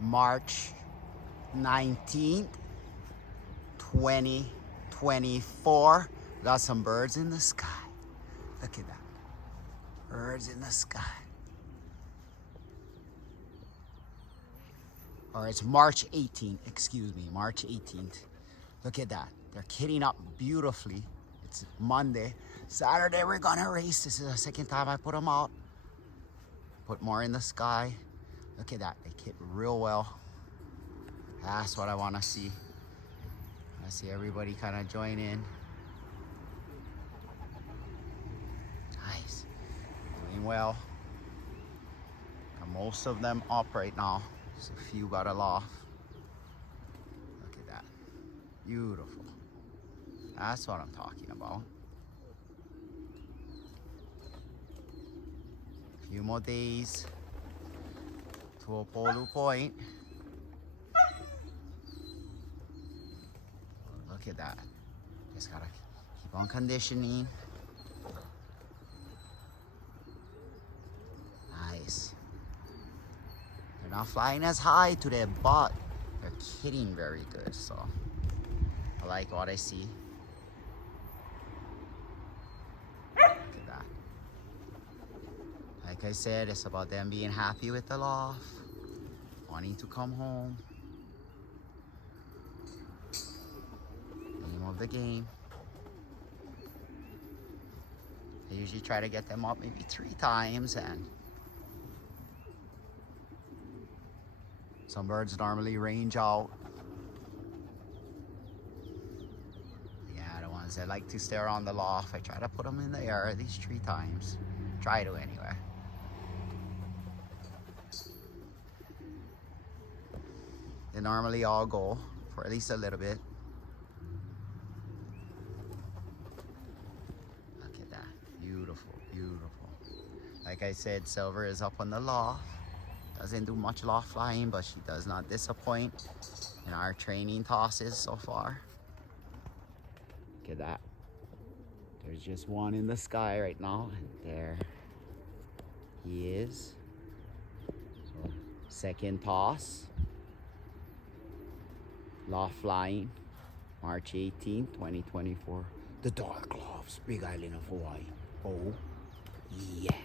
March 19th, 2024. Got some birds in the sky. Look at that. Birds in the sky. Or it's March 18th, excuse me, March 18th. Look at that. They're kitting up beautifully. It's Monday. Saturday we're gonna race. This is the second time I put them out. Put more in the sky. Look at that. They kit real well. That's what I wanna see. I see everybody kind of join in. Nice. Doing well. Got most of them up right now. Just a few got aloft. Look at that. Beautiful. That's what I'm talking about. A few more days to Opolu Point. Look at that. Just gotta keep on conditioning. Nice. They're not flying as high today, but they're kitting very good, so I like what I see. Look at that. Like I said, it's about them being happy with the loft, wanting to come home. Name of the game. I usually try to get them up maybe 3 times, and some birds normally range out. Yeah, the ones that like to stay around the loft, I try to put them in the air at least 3 times. Try to anyway. They normally all go for at least a little bit. Look at that. Beautiful, beautiful. Like I said, Silver is up on the loft. Doesn't do much loft flying, but she does not disappoint in our training tosses so far. Look at that. There's just one in the sky right now, and there he is. So, second toss. Loft flying, March 18th, 2024. The Dark Lofts, Big Island of Hawaii. Oh, yeah.